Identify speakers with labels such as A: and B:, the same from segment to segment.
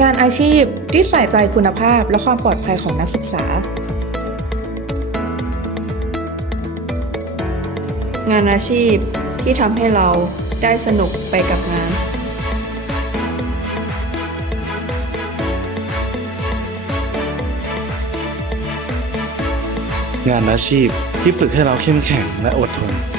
A: งานอาชีพที่ใส่ใจคุณภาพและความปลอดภัยของนักศึกษา
B: งานอาชีพที่ทำให้เราได้สนุกไปกับงาน
C: งานอาชีพที่ฝึกให้เราเข้มแข็งและอดทน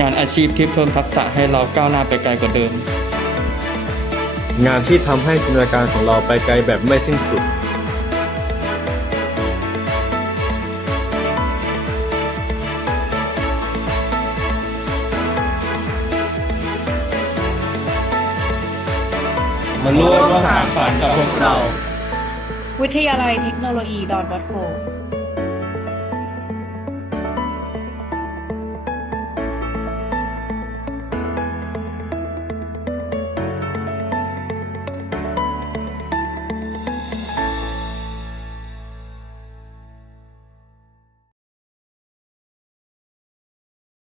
D: งานอาชีพที่เพิ่มทักษะให้เราก้าวหน้าไปไกลกว่าเดิม
E: งานที่ทำให้จินตนาการของเราไปไกลแบบไม่สิ้นสุด
D: มาร่วมหาฝันกับพวกเรา
A: วิทยาลัยเทคโนโลยีดอนบอสโก